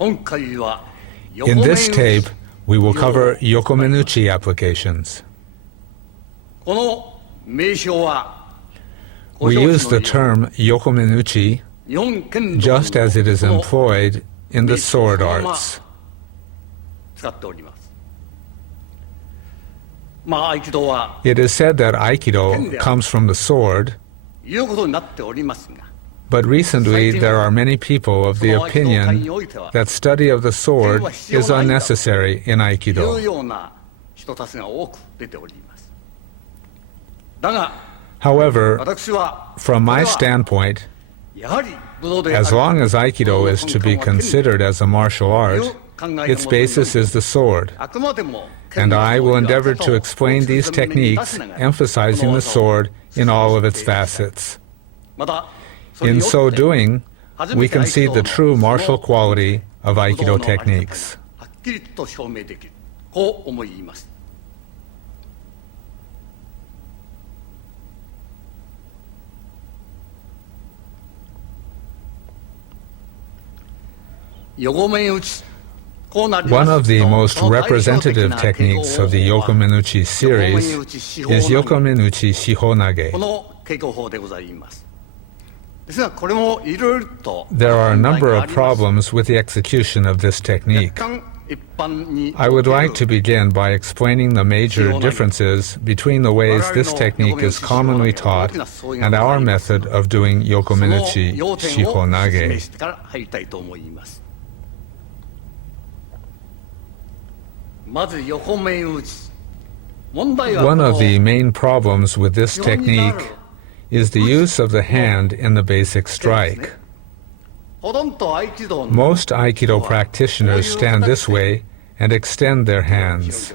In this tape, we will cover Yokomenuchi applications. We use the term Yokomenuchi just as it is employed in the sword arts. It is said that Aikido comes from the sword, but recently there are many people of the opinion that study of the sword is unnecessary in Aikido. However, from my standpoint, as long as Aikido is to be considered as a martial art, its basis is the sword, and I will endeavor to explain these techniques emphasizing the sword in all of its facets. In so doing, we can see the true martial quality of Aikido techniques. One of the most representative techniques of the Yokomenuchi series is Yokomenuchi Shihonage. There are a number of problems with the execution of this technique. I would like to begin by explaining the major differences between the ways this technique is commonly taught and our method of doing Yokomenuchi Shihonage. One of the main problems with this technique is the use of the hand in the basic strike. Most Aikido practitioners stand this way and extend their hands.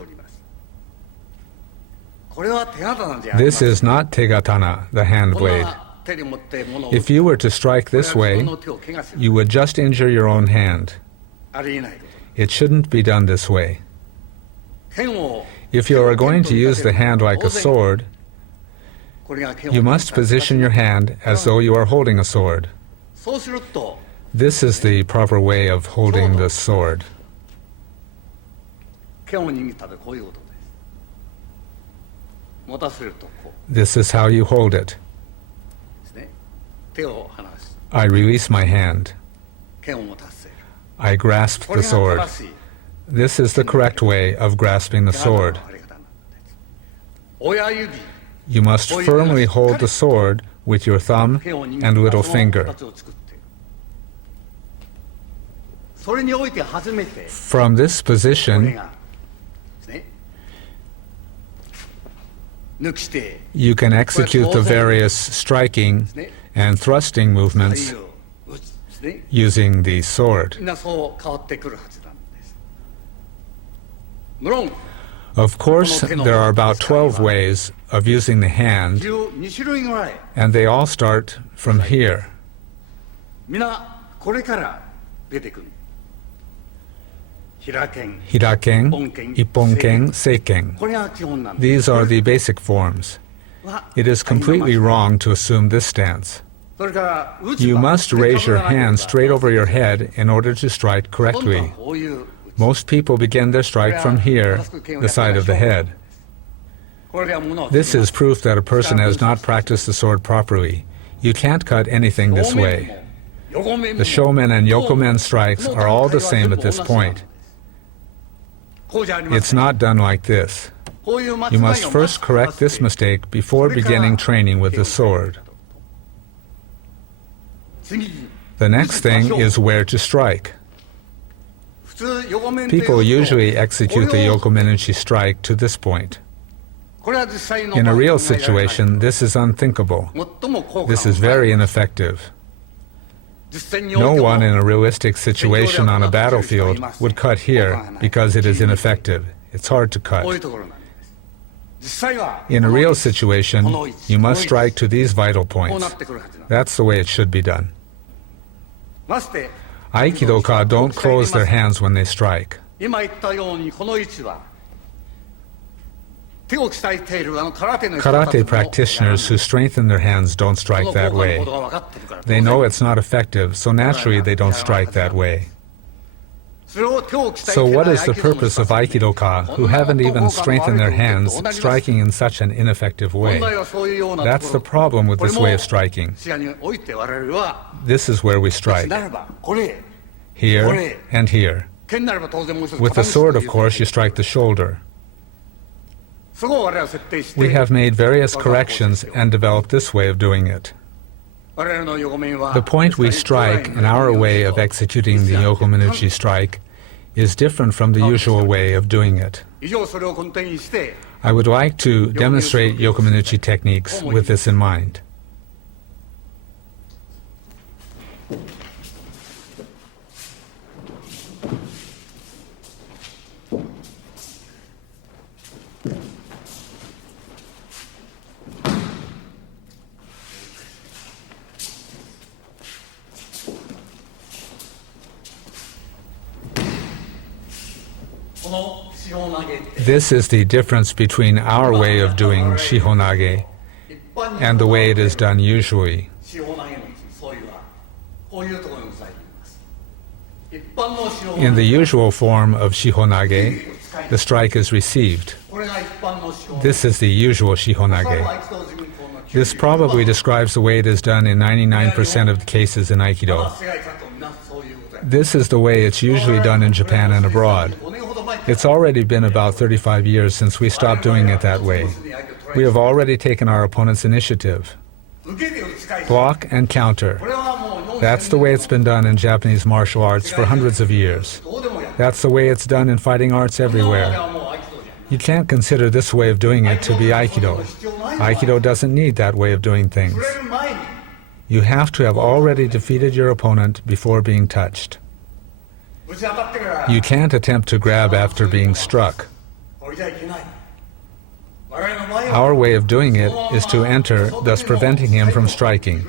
This is not tegatana, the hand blade. If you were to strike this way, you would just injure your own hand. It shouldn't be done this way. If you are going to use the hand like a sword, you must position your hand as though you are holding a sword. This is the proper way of holding the sword. This is how you hold it. I release my hand. I grasp the sword. This is the correct way of grasping the sword. You must firmly hold the sword with your thumb and little finger. From this position, you can execute the various striking and thrusting movements using the sword. Of course, there are about 12 ways of using the hand, and they all start from here. Hiraken, Ipponken, Seiken. These are the basic forms. It is completely wrong to assume this stance. You must raise your hand straight over your head in order to strike correctly. Most people begin their strike from here, the side of the head. This is proof that a person has not practiced the sword properly. You can't cut anything this way. The shomen and yokomen strikes are all the same at this point. It's not done like this. You must first correct this mistake before beginning training with the sword. The next thing is where to strike. People usually execute the Yokomenuchi strike to this point. In a real situation, this is unthinkable. This is very ineffective. No one in a realistic situation on a battlefield would cut here because it is ineffective. It's hard to cut. In a real situation, you must strike to these vital points. That's the way it should be done. Aikidoka don't close their hands when they strike. Karate practitioners who strengthen their hands don't strike that way. They know it's not effective, so naturally they don't strike that way. So what is the purpose of Aikido-ka, who haven't even strengthened their hands, striking in such an ineffective way? That's the problem with this way of striking. This is where we strike. Here and here. With the sword, of course, you strike the shoulder. We have made various corrections and developed this way of doing it. The point we strike in our way of executing the Yokomenuchi strike is different from the usual way of doing it. I would like to demonstrate Yokomenuchi techniques with this in mind. This is the difference between our way of doing shihonage and the way it is done usually. In the usual form of shihonage, the strike is received. This is the usual shihonage. This probably describes the way it is done in 99% of the cases in Aikido. This is the way it's usually done in Japan and abroad. It's already been about 35 years since we stopped doing it that way. We have already taken our opponent's initiative. Block and counter. That's the way it's been done in Japanese martial arts for hundreds of years. That's the way it's done in fighting arts everywhere. You can't consider this way of doing it to be Aikido. Aikido doesn't need that way of doing things. You have to have already defeated your opponent before being touched. You can't attempt to grab after being struck. Our way of doing it is to enter, thus preventing him from striking.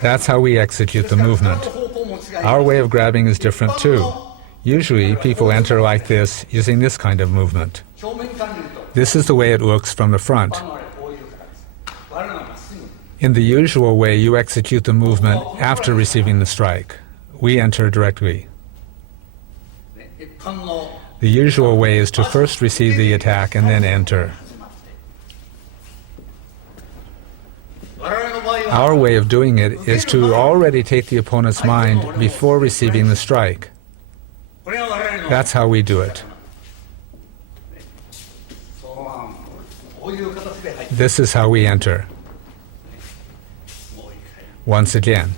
That's how we execute the movement. Our way of grabbing is different too. Usually people enter like this, using this kind of movement. This is the way it looks from the front. In the usual way, you execute the movement after receiving the strike. We enter directly. The usual way is to first receive the attack and then enter. Our way of doing it is to already take the opponent's mind before receiving the strike. That's how we do it. This is how we enter. Once again.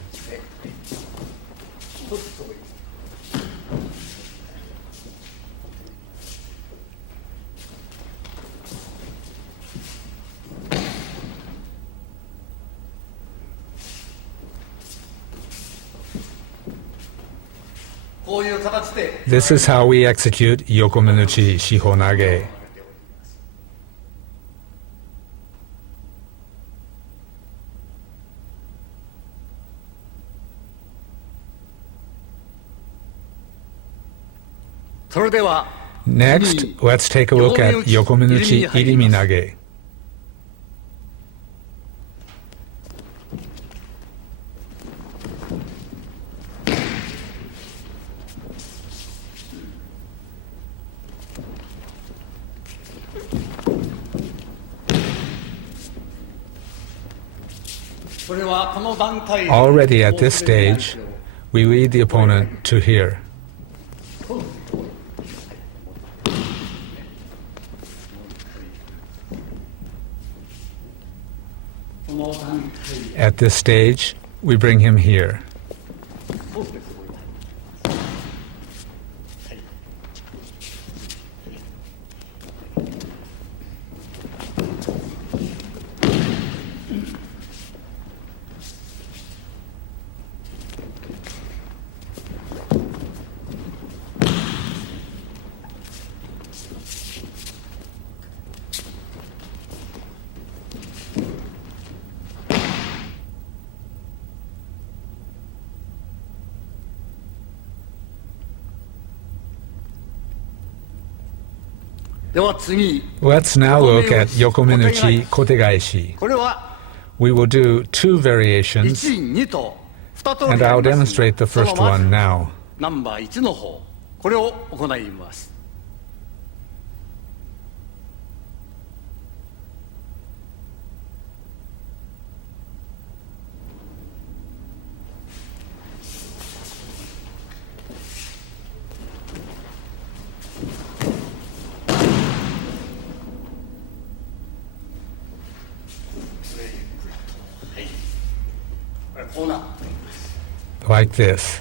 This is how we execute Yokomenuchi Shihonage. Next, let's take a look at Yokomenuchi Iriminage. Already at this stage, we lead the opponent to here. At this stage, we bring him here. Let's now look at Yokomenuchi Kotegaeshi. We will do two variations. And I'll demonstrate the first one now. ナンバー1の方、これを行います。Like this.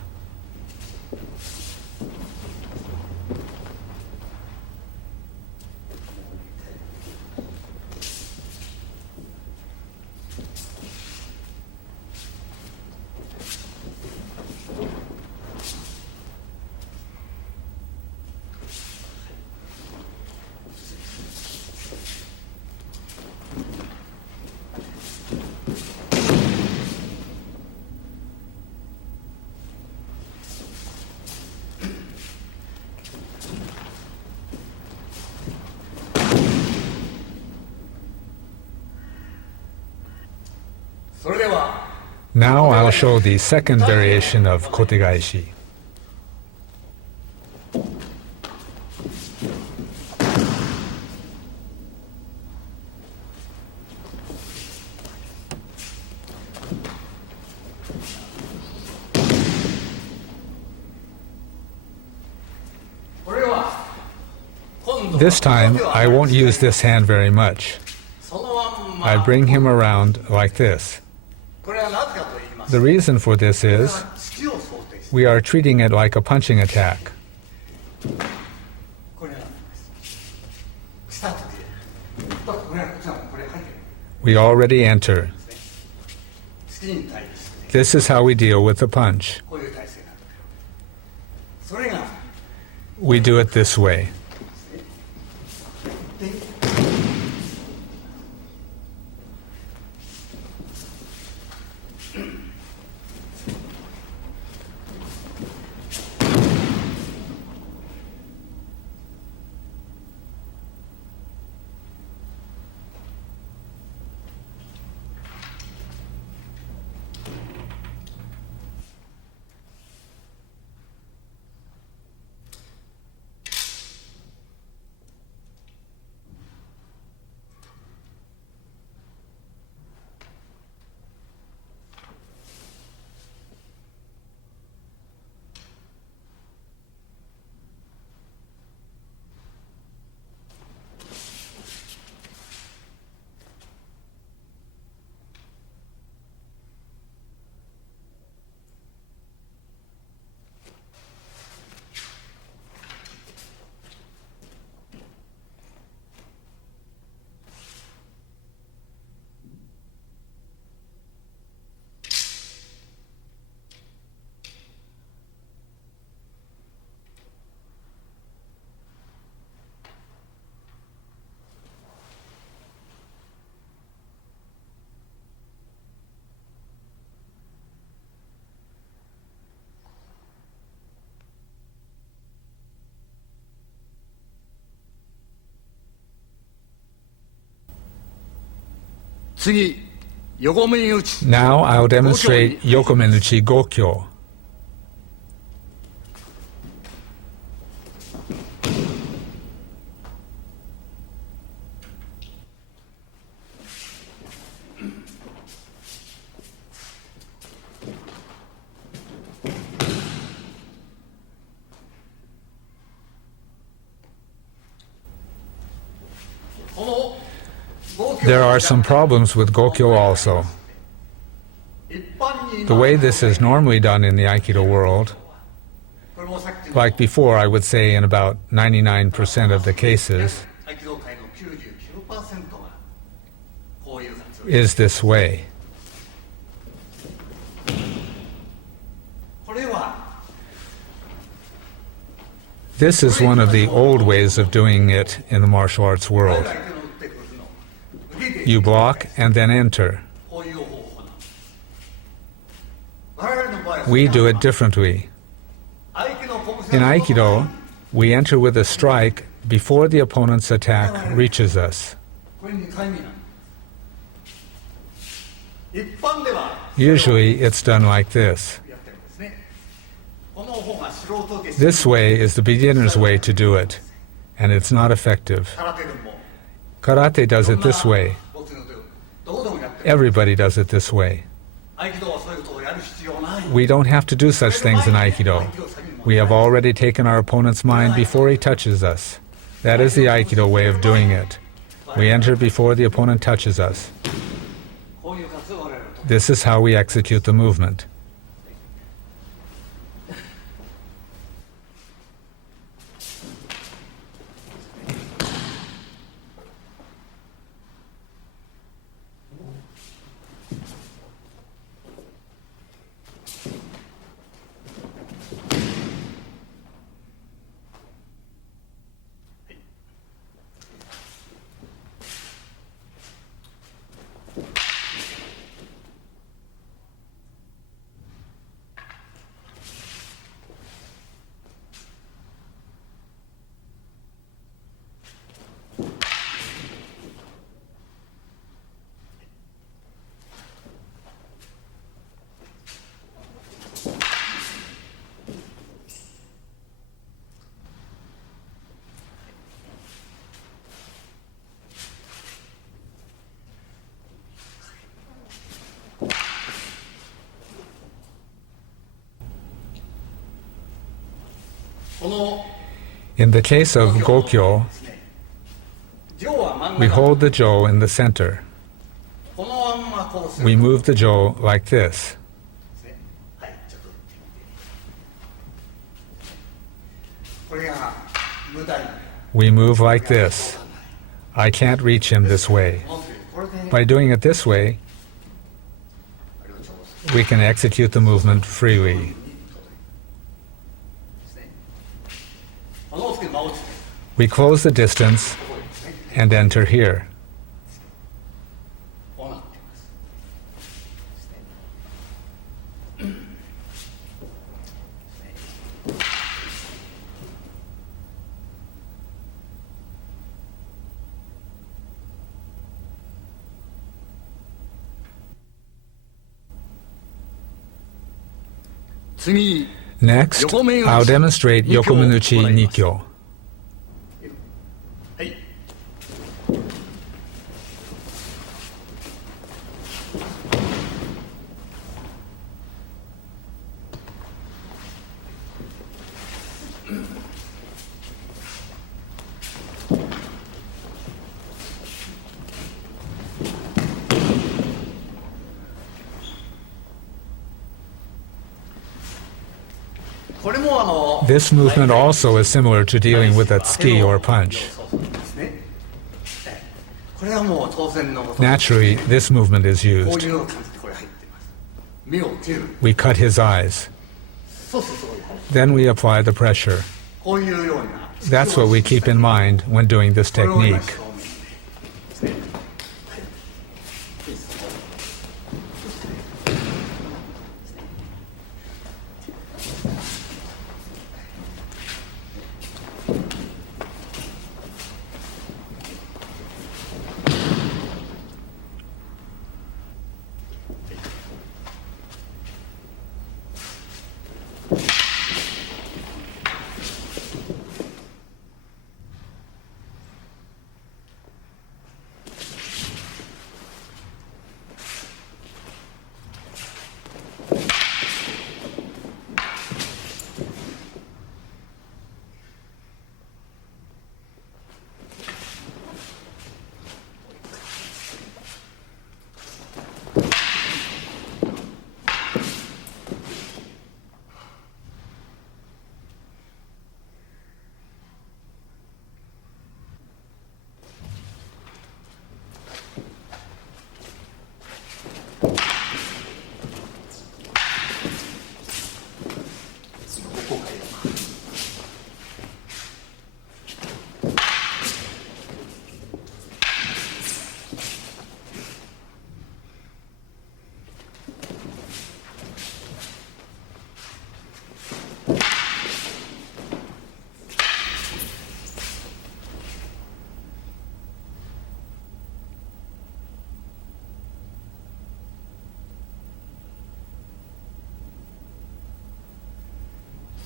Now I'll show the second variation of kotegaishi. This time, I won't use this hand very much. I bring him around like this. The reason for this is we are treating it like a punching attack. We already enter. This is how we deal with the punch. We do it this way. Now I'll demonstrate Yokomenuchi Gokyo. There are some problems with Gokyo also. The way this is normally done in the Aikido world, like before, I would say in about 99% of the cases, is this way. This is one of the old ways of doing it in the martial arts world. You block and then enter. We do it differently. In Aikido, we enter with a strike before the opponent's attack reaches us. 一般では Usually it's done like this. やってるんですね。この方が素人受け This way is the beginner's way to do it, and it's not effective. 空手でも Karate does it this way. ボクシングでもどこでもやってる。 Everybody does it this way. 合気道はそういうことをやる必要ない。 We don't have to do such things in Aikido. We have already taken our opponent's mind before he touches us. That is the Aikido way of doing it. We enter before the opponent touches us. こういう活動を我々はと This is how we execute the movement. In the case of Gokyo, 上は真ん we 中 hold the jo in the center. このまんまこうする We move the jo like this. ですね。はい、ちょっと打ってみて。これが無駄に We move like this. I can't reach him this way. これで By doing it this way, あれを調整 we can execute the movement freely. ですね。このつけ間をつけ We close the distance ここですね。 and enter here. こうなっています。ですね。次 Next, I'll demonstrate Yokomenuchi Nikyo. はい。これもThis movement also is similar to dealing with a tsuki or punch. ですね。これはもう当然のこと。 Naturally, this movement is こう used. いう感じでこれ入ってます。目を切る。 We cut his eyes. そうそうそう。 Then we apply the pressure. こういうような。 That's what we keep in mind when doing this これを今 technique. 正面でですね。はい。ですね。 こ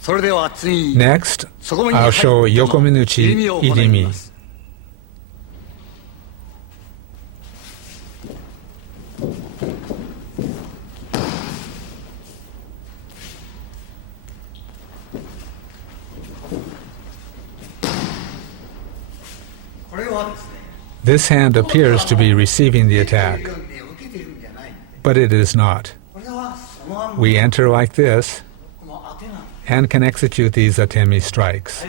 Next, I'll show Yokomenuchi Irimi. This hand appears to be receiving the attack, but it is not. We enter like this and can execute these atemi strikes.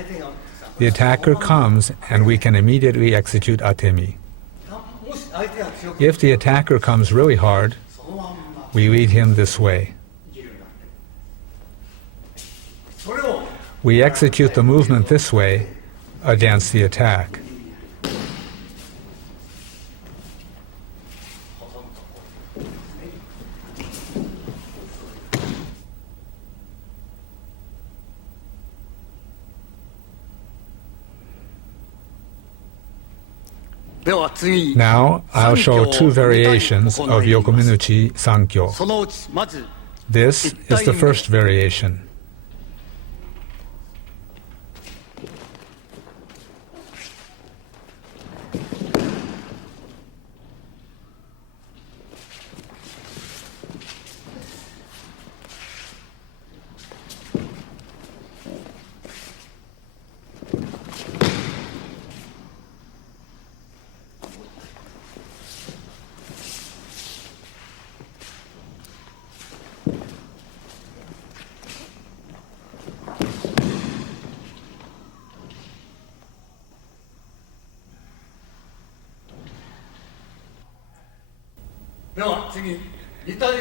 The attacker comes and we can immediately execute atemi. If the attacker comes really hard, we lead him this way. We execute the movement this way against the attack. Now, I'll show two variations of Yokomenuchi Sankyo. This is the first variation.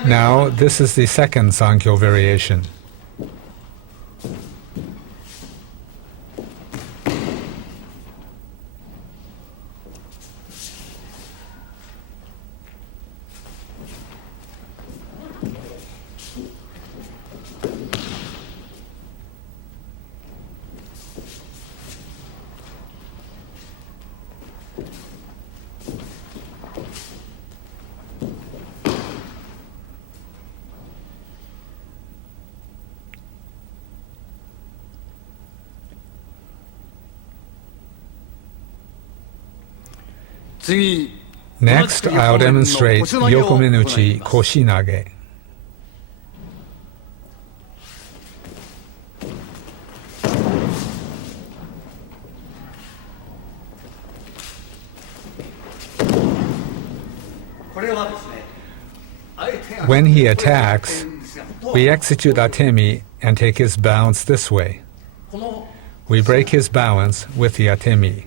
Now, this is the second Sankyo variation. Next, I'll demonstrate Yokomenuchi Koshinage. When he attacks, we execute atemi and take his balance this way. We break his balance with the atemi.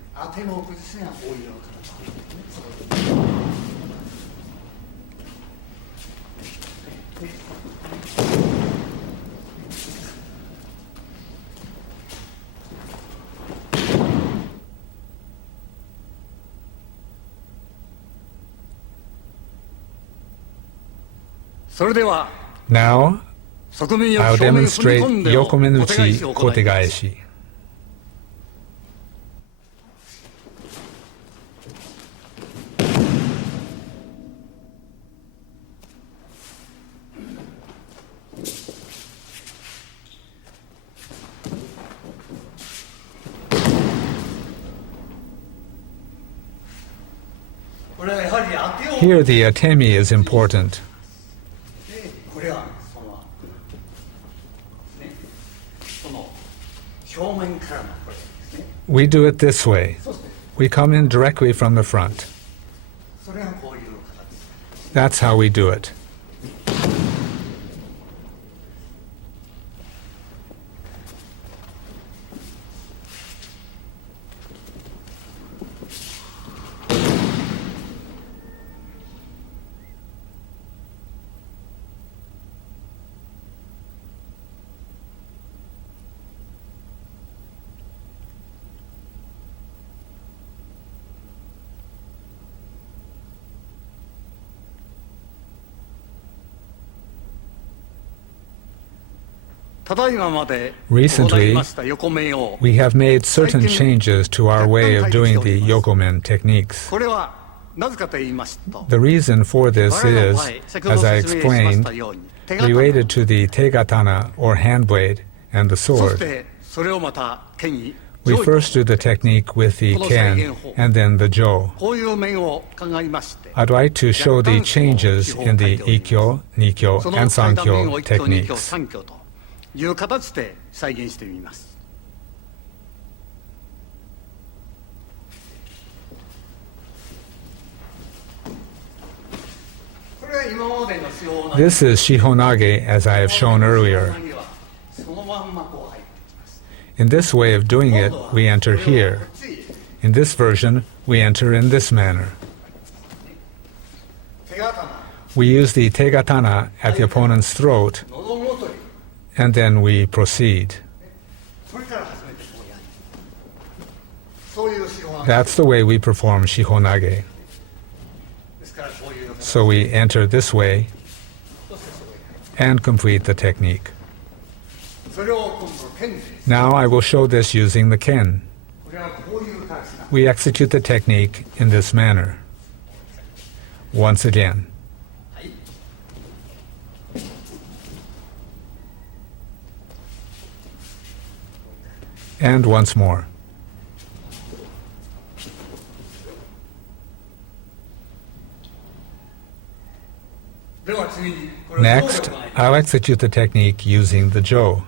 Now, I'll demonstrate Yokomenuchi Kotegaeshi. Here the atemi is important. We do it this way. We come in directly from the front. That's how we do it. Recently, we have made certain changes to our way of doing the Yokomen techniques. The reason for this is, as I explained, related to the tegatana or hand blade and the そし sword. てそれをまた剣に We 上位 first do the technique with the ken and then the jo. こういう面を鑑みまして I'd like to show the changes in the ikkyo, nikyo, その and 書いた面 sankyo を一挙二挙 techniques. 三挙という形で再現してみます。これは今までの手法なんです This is shihonage as I have shown earlier. そのまんまこう入ってきます。 In this way of doing it, we enter here. In this version, we enter in this manner. 手刀 We use the tegatana at the opponent's throat, 喉元に and then we proceed. それから初めてこうやる。そういう手法なん That's the way we perform shihonage. ですからこういうのが So we enter this way そしてそこへ入る and complete the technique. それを今度剣で Now I will show this using the ken. これはこういう形なんです。 We execute the technique in this manner. Once again. はい。 And once more. では次にこれを Next, 上下に I'll execute the technique using the jo.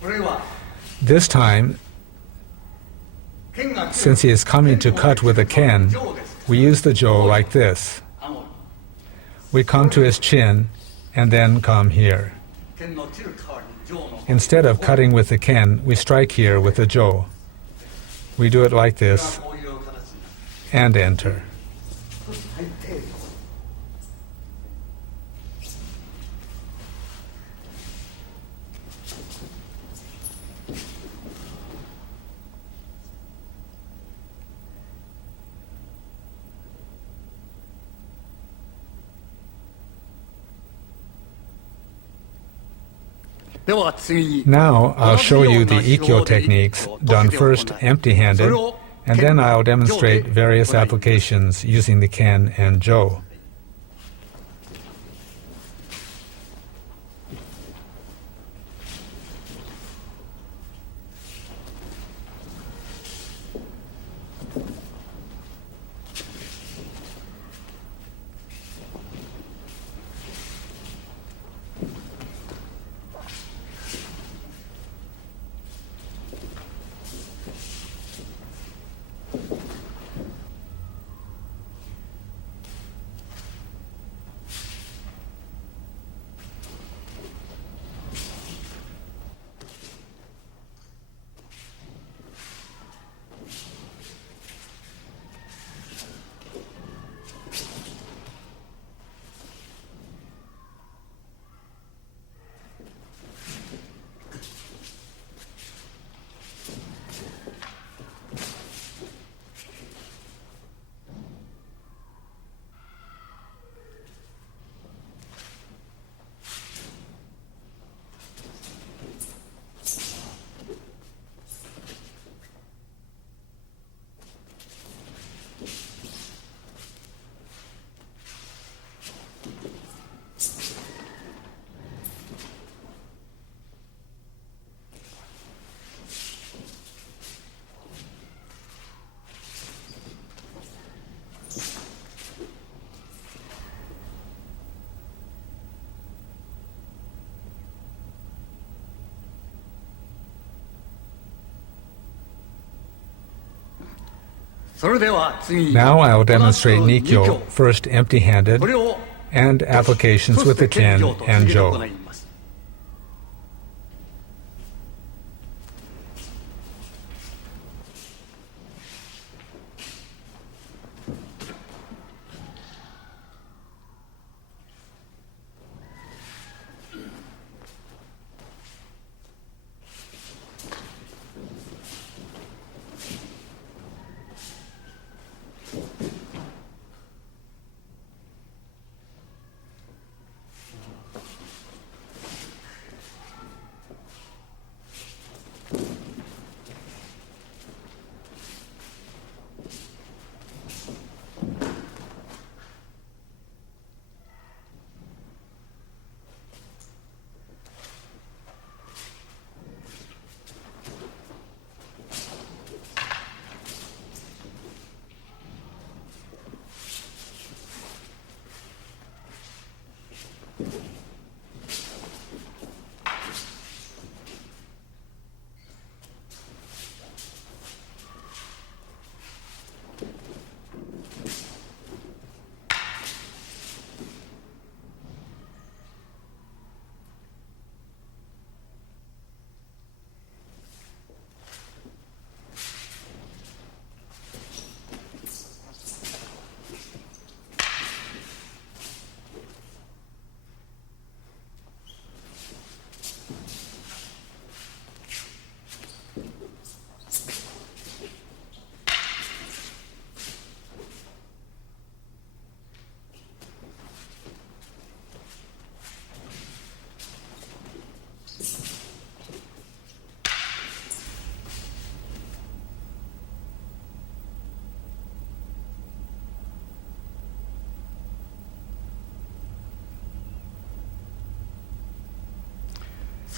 これは This time, 剣が since he is coming to cut with a ken, 上です。 we use the jo like this. 顎に We come to his chin and then come here. 剣の切る代わりに上の Instead of cutting with the ken, we strike here with the jo. We do it like this こういう形に and enter. 入って では次に Now I'll show you the ikkyo techniques done first empty-handed, and then I'll demonstrate various applications using the ken and jo. Now I'll demonstrate Nikyo, first empty-handed, and applications with the ken and jo.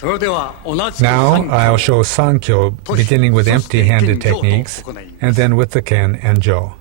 Now I'll show Sankyo beginning with empty-handed techniques and then with the Ken and Jo.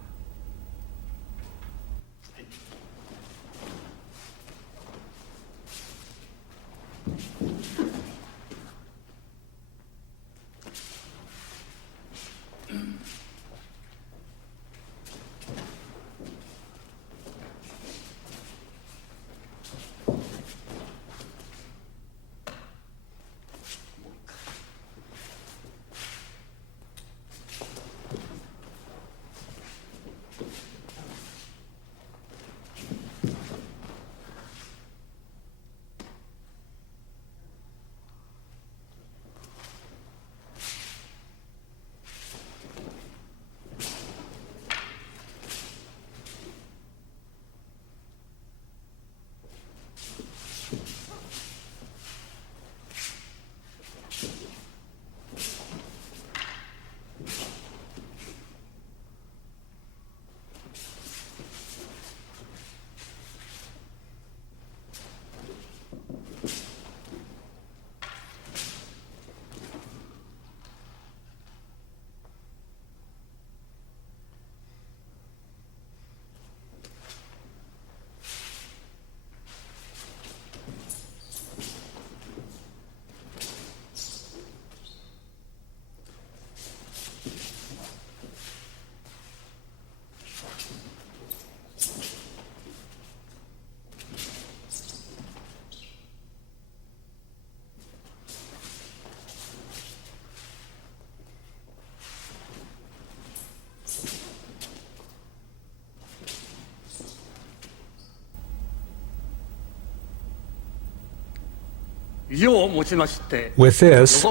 With this,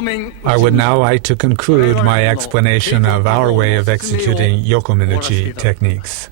I would now like to conclude my explanation of our way of executing Yokomenuchi techniques.